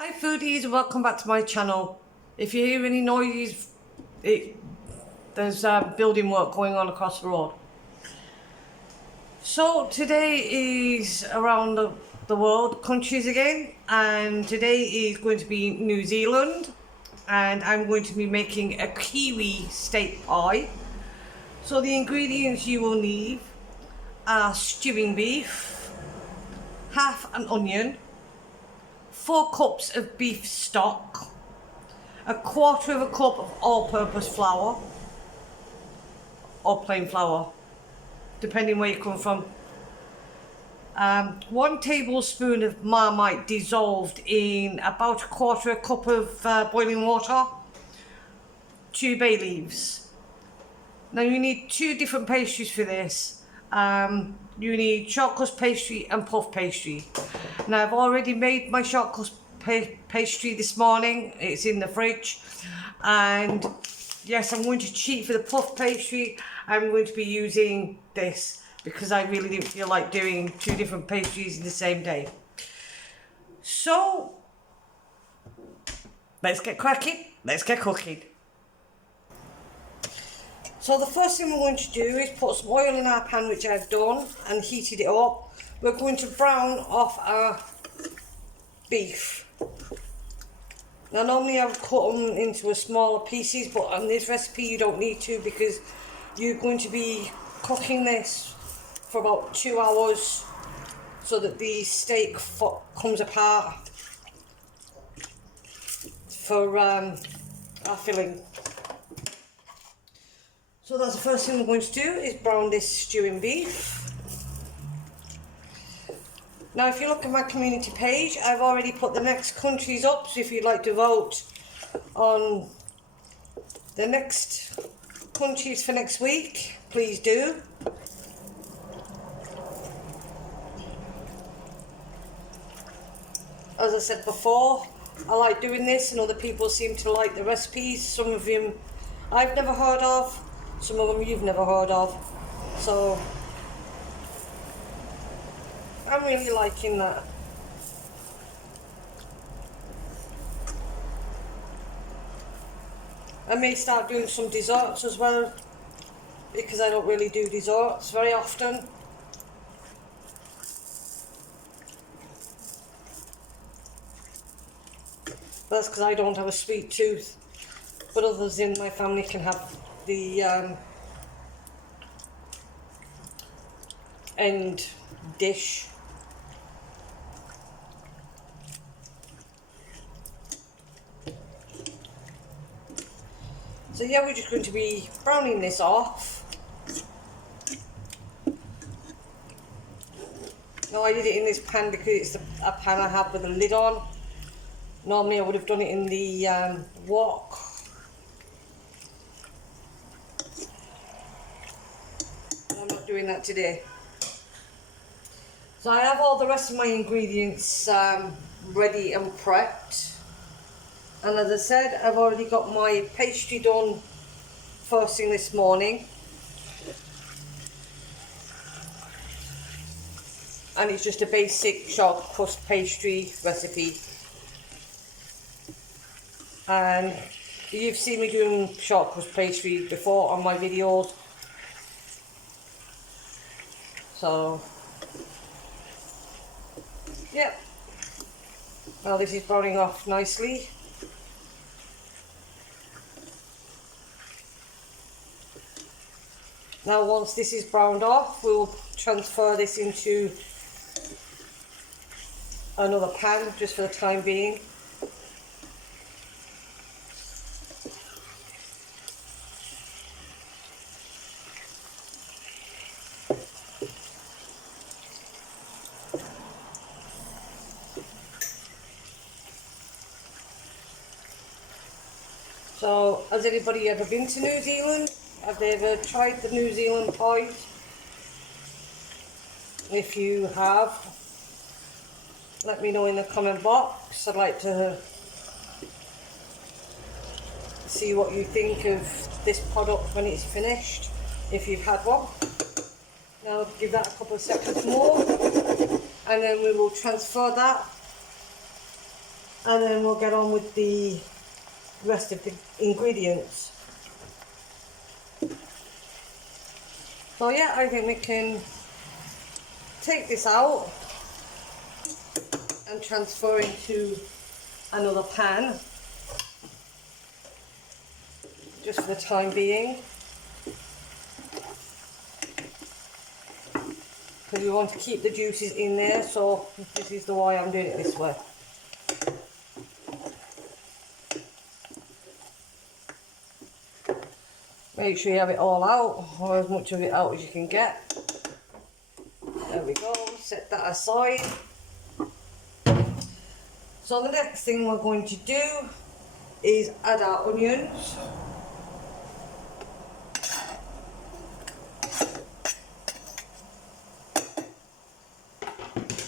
Hi foodies, welcome back to my channel. If you hear any noises, there's building work going on across the road. So today is around the world countries again, and today is going to be New Zealand, and I'm going to be making a Kiwi steak pie. So the ingredients you will need are stewing beef, half an onion, 4 cups of beef stock, a quarter of a cup of all-purpose flour or plain flour, depending where you come from. 1 tablespoon of Marmite dissolved in about a quarter of a cup of boiling water, 2 bay leaves. Now you need 2 different pastries for this. You need short crust pastry and puff pastry. Now I've already made my short crust pastry this morning. It's in the fridge, and yes, I'm going to cheat for the puff pastry. I'm going to be using this because I really didn't feel like doing 2 different pastries in the same day. So let's get cracking, let's get cooking. So the first thing we're going to do is put some oil in our pan, which I've done and heated it up. We're going to brown off our beef. Now normally I would cut them into smaller pieces, but on this recipe you don't need to, because you're going to be cooking this for about 2 hours so that the steak comes apart for our filling. So that's the first thing we're going to do, is brown this stewing beef. Now if you look at my community page, I've already put the next countries up, so if you'd like to vote on the next countries for next week, please do. As I said before, I like doing this, and other people seem to like the recipes. Some of them I've never heard of, some of them you've never heard of, so I'm really liking that. I may start doing some desserts as well, because I don't really do desserts very often. That's because I don't have a sweet tooth, but others in my family can have the end dish. So yeah, we're just going to be browning this off. Now I did it in this pan because it's a pan I have with a lid on. Normally I would have done it in the wok. I'm not doing that today. So I have all the rest of my ingredients ready and prepped. And as I said, I've already got my pastry done first thing this morning. And it's just a basic short crust pastry recipe. And you've seen me doing short crust pastry before on my videos. So, yeah. Now this is browning off nicely. Now once this is browned off, we'll transfer this into another pan just for the time being. So, has anybody ever been to New Zealand? Have they ever tried the New Zealand pies? If you have, let me know in the comment box. I'd like to see what you think of this product when it's finished, if you've had one. Now give that a couple of seconds more, and then we will transfer that and then we'll get on with the rest of the ingredients. So yeah, I think we can take this out and transfer into another pan just for the time being, because we want to keep the juices in there, so this is the way I'm doing it this way. Make sure you have it all out, or as much of it out as you can get. There we go, set that aside. So the next thing we're going to do is add our onions.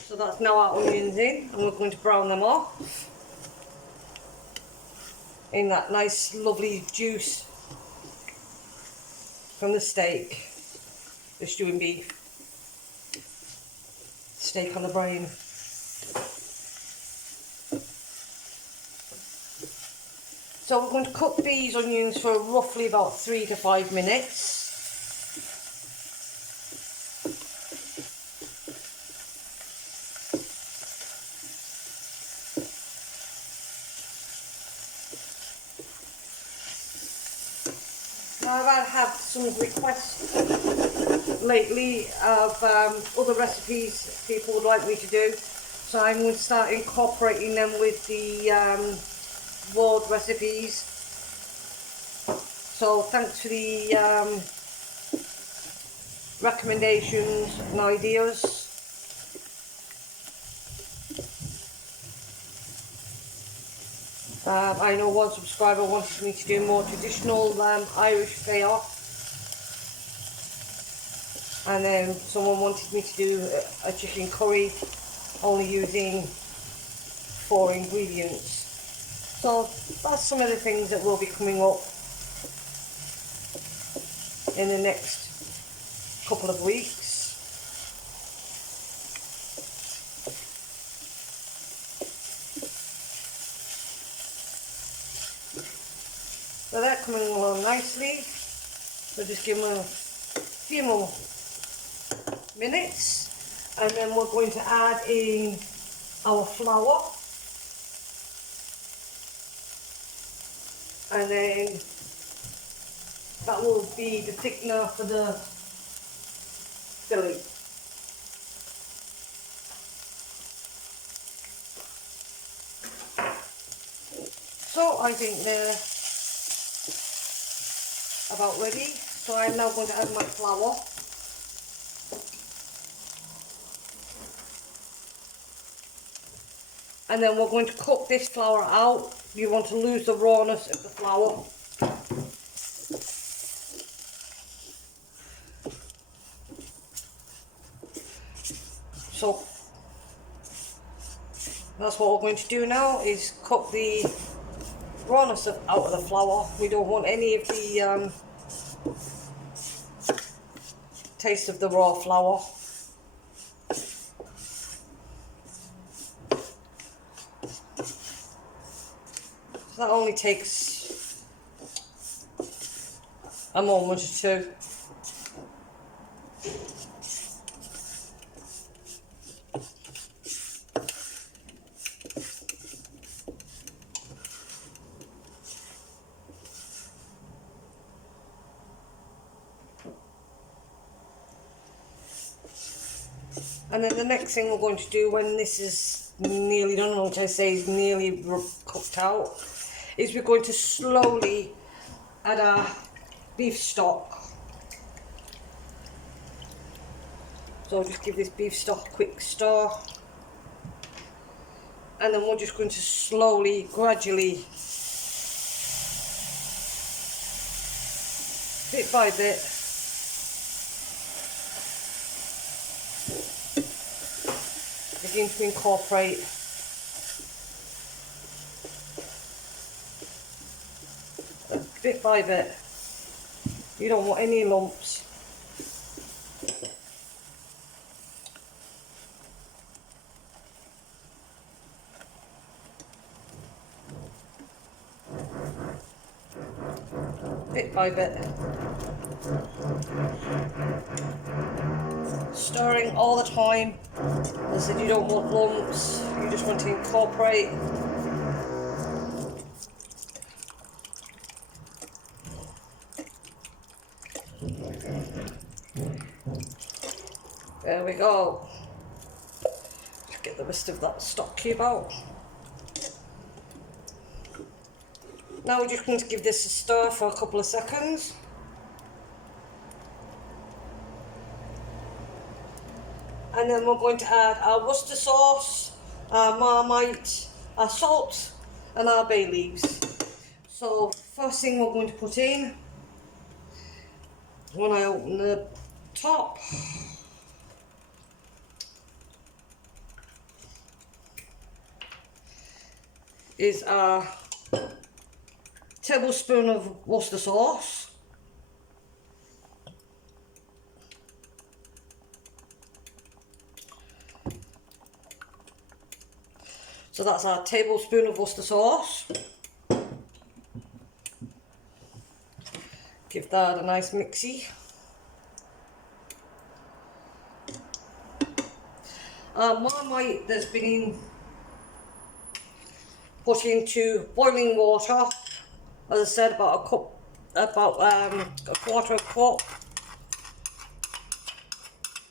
So that's now our onions in, and we're going to brown them off in that nice lovely juice from the steak, the stewing beef, steak on the brain. So we're going to cook these onions for roughly about 3 to 5 minutes. Now I've had some requests lately of other recipes people would like me to do, so I'm going to start incorporating them with the board recipes. So thanks for the recommendations and ideas. I know one subscriber wanted me to do more traditional Irish fare, and then someone wanted me to do a chicken curry only using 4 ingredients. So that's some of the things that will be coming up in the next couple of weeks. So they're coming along nicely. So just give them a few more minutes, and then we're going to add in our flour, and then that will be the thickener for the filling. So I think they're about ready. So I'm now going to add my flour. And then we're going to cook this flour out. You want to lose the rawness of the flour. So that's what we're going to do now, is cook the rawness out of the flour. We don't want any of the taste of the raw flour. So that only takes a moment or two. And then the next thing we're going to do when this is nearly done, which I say is nearly cooked out, is we're going to slowly add our beef stock. So just give this beef stock a quick stir, and then we're just going to slowly, gradually, bit by bit, begin to incorporate bit by bit. You don't want any lumps. bit by bit. Stirring all the time. As I said, you don't want lumps, you just want to incorporate. There we go. Get the rest of that stock cube out. Now we're just going to give this a stir for a couple of seconds. And then we're going to add our Worcester sauce, our Marmite, our salt and our bay leaves. So first thing we're going to put in, when I open the top, is a tablespoon of Worcester sauce. So that's our tablespoon of Worcester sauce. Give that a nice mixy. Marmite that's been put into boiling water, as I said, about a quarter of a cup.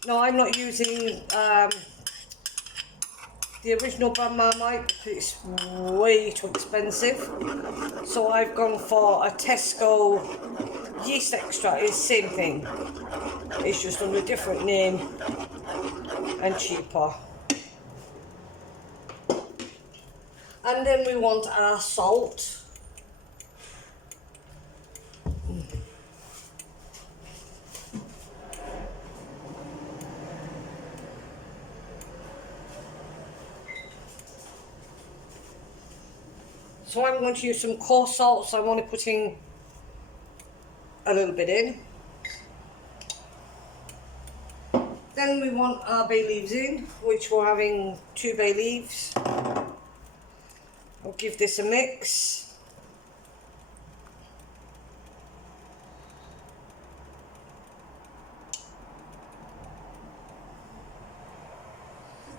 No, I'm not using the original brand Marmite because it's way too expensive. So I've gone for a Tesco yeast extract. It's the same thing. It's just under a different name and cheaper. And then we want our salt. So I'm going to use some coarse salt, so I'm only putting a little bit in. Then we want our bay leaves in, which we're having 2 bay leaves. I'll give this a mix.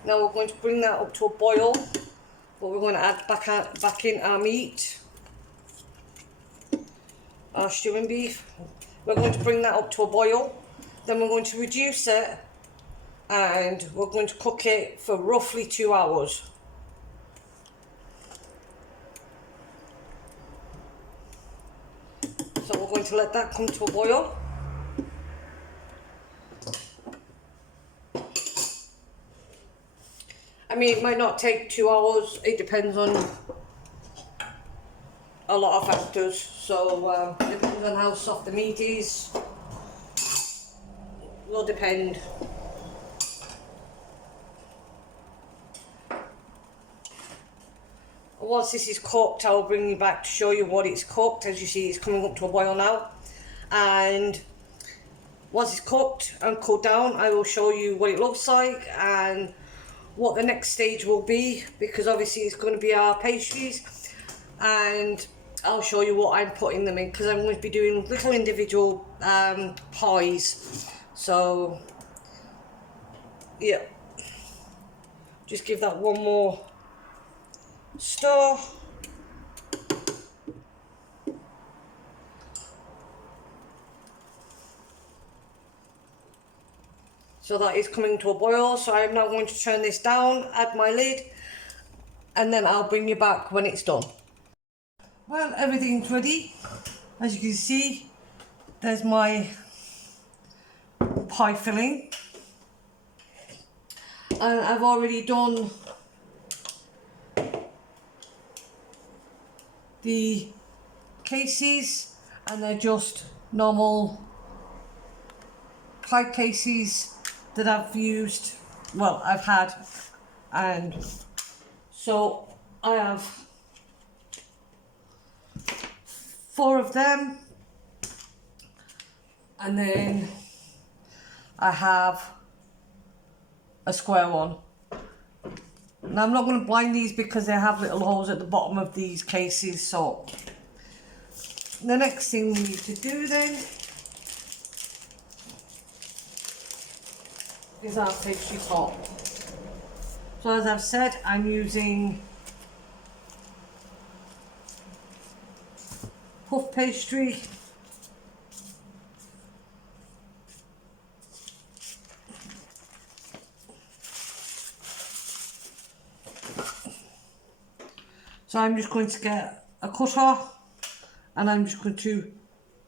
Now we're going to bring that up to a boil, but we're going to add back in our meat, our stewing beef. We're going to bring that up to a boil, then we're going to reduce it and we're going to cook it for roughly 2 hours. So we're going to let that come to a boil. I mean, it might not take 2 hours, it depends on a lot of factors. So it depends on how soft the meat is, will depend. Once this is cooked, I'll bring you back to show you what it's cooked. As you see, it's coming up to a boil now. And once it's cooked and cooled down, I will show you what it looks like and what the next stage will be, because obviously it's going to be our pastries, and I'll show you what I'm putting them in, because I'm going to be doing little individual pies. So yeah, just give that one more stir. So that is coming to a boil, so I'm now going to turn this down, add my lid, and then I'll bring you back when it's done. Well, everything's ready. As you can see, there's my pie filling. And I've already done the cases, and they're just normal pie cases that I've used, well, I've had, and so I have 4 of them, and then I have a square one. Now I'm not going to blind these because they have little holes at the bottom of these cases, so The next thing we need to do then is our pastry top. So as I've said, I'm using puff pastry. So I'm just going to get a cutter and I'm just going to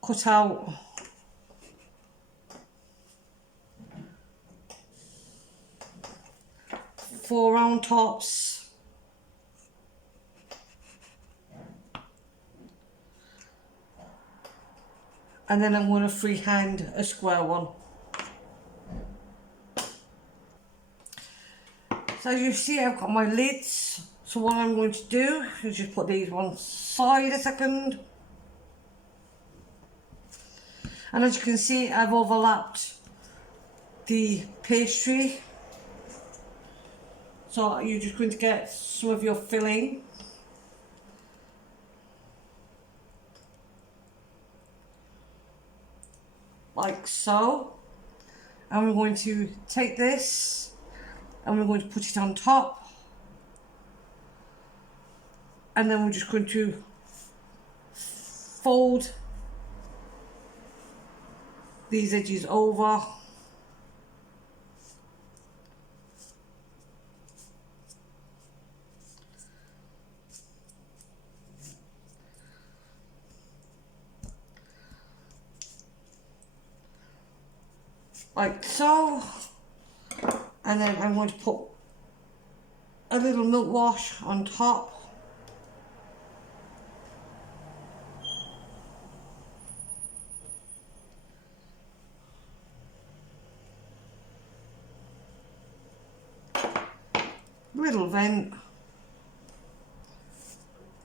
cut out four round tops, and then I'm going to freehand a square one. So as you see, I've got my lids. So what I'm going to do is just put these one side a second. And as you can see, I've overlapped the pastry. So you're just going to get some of your filling. Like so. And we're going to take this and we're going to put it on top. And then we're just going to fold these edges over. Like so. And then I'm going to put a little milk wash on top. Little vent,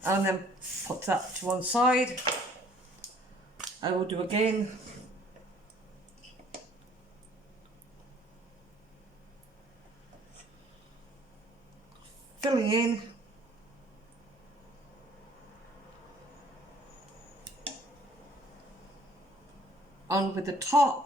and then put that to one side. I will do again. Filling in. On with the top.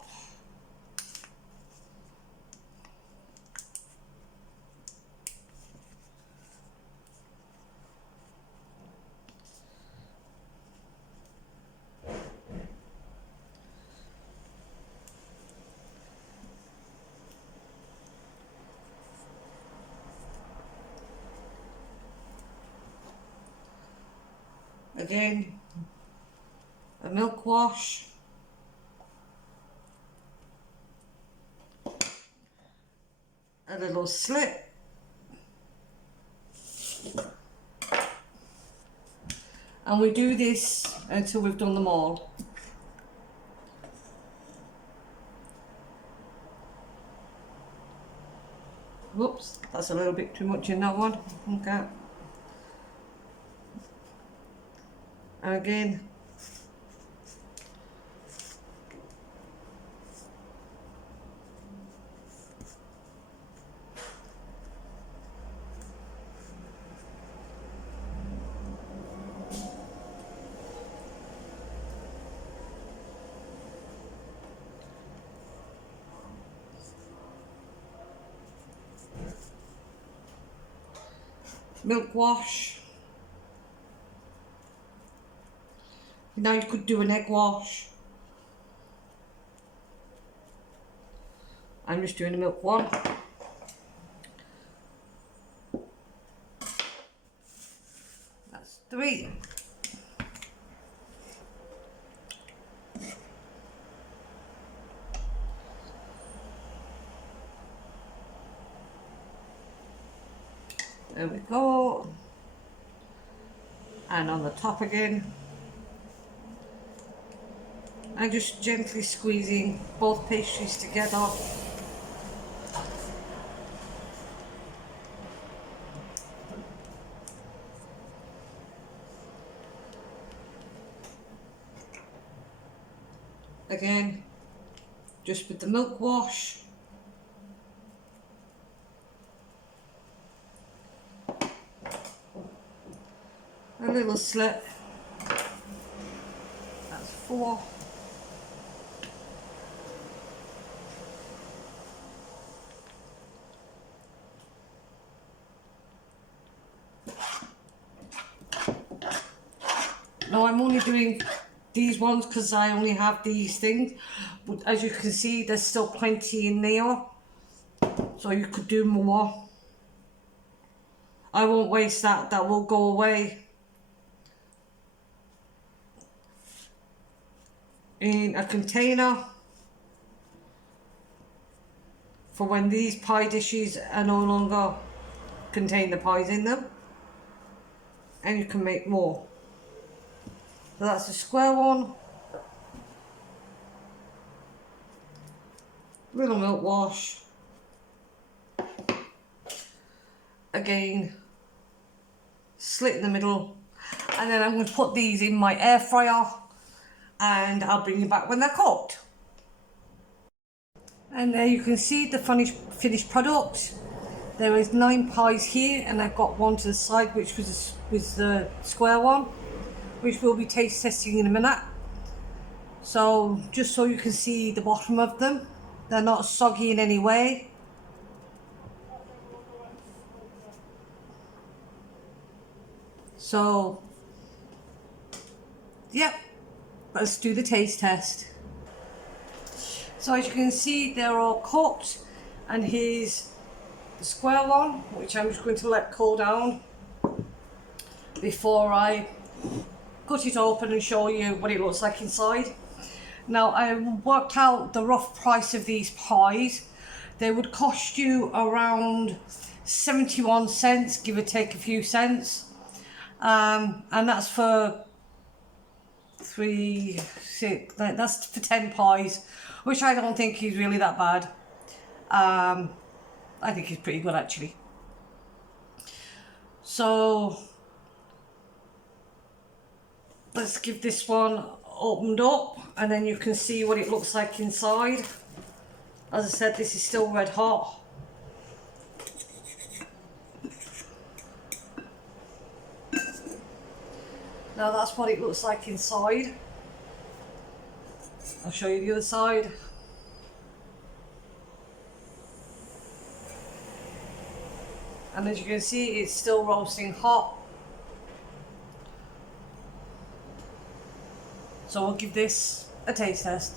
Again, a milk wash, a little slit, and we do this until we've done them all. Whoops, that's a little bit too much in that one. Okay. And again, milk wash. Now you could do an egg wash. I'm just doing a milk one. That's 3. There we go. And on the top again. I'm just gently squeezing both pastries together. Again, just with the milk wash. A little slit. Go on. Now I'm only doing these ones because I only have these things, but as you can see there's still plenty in there, so you could do more. I won't waste that, that will go away in a container for when these pie dishes are no longer contain the pies in them, and you can make more. So that's the square one. Little milk wash. Again, slit in the middle. And then I'm going to put these in my air fryer and I'll bring you back when they're cooked. And there you can see the finished product. There is 9 pies here, and I've got one to the side which was the square one, which we'll be taste testing in a minute. So just so you can see the bottom of them, they're not soggy in any way. So yep, let's do the taste test. So as you can see they're all cooked, and here's the square one which I'm just going to let cool down before I cut it open and show you what it looks like inside. Now I worked out the rough price of these pies. They would cost you around 71 cents, give or take a few cents, and that's for 3, 6, that's for 10 pies, which I don't think is really that bad. I think it's pretty good actually. So let's give this one opened up and then you can see what it looks like inside. As I said, this is still red hot. Now that's what it looks like inside. I'll show you the other side. And as you can see, it's still roasting hot. So we'll give this a taste test.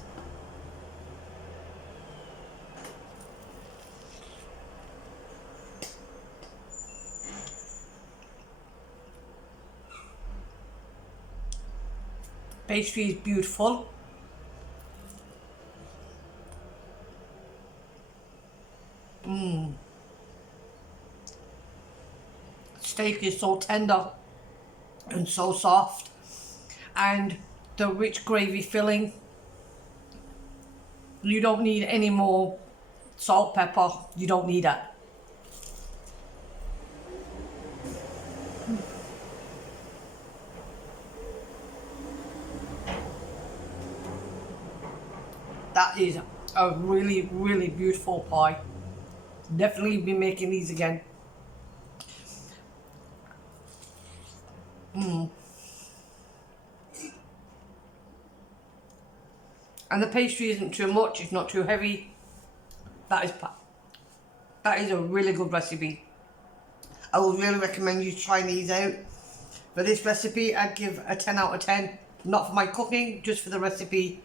Pastry is beautiful. Steak is so tender and so soft, and the rich gravy filling. You don't need any more salt, pepper, you don't need it. That is a really, really beautiful pie. Definitely be making these again. And the pastry isn't too much, it's not too heavy. That is a really good recipe. I would really recommend you trying these out. For this recipe, I'd give a 10 out of 10. Not for my cooking, just for the recipe.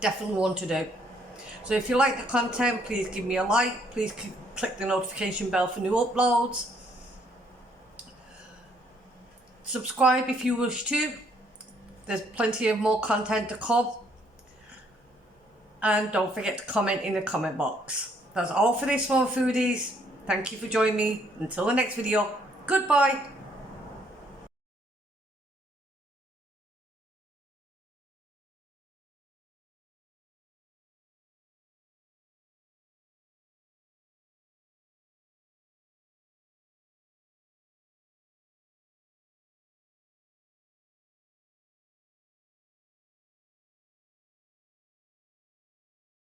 Definitely one to do. So if you like the content, please give me a like. Please click the notification bell for new uploads. Subscribe if you wish to. There's plenty of more content to come. And don't forget to comment in the comment box. That's all for this one, foodies. Thank you for joining me. Until the next video, goodbye.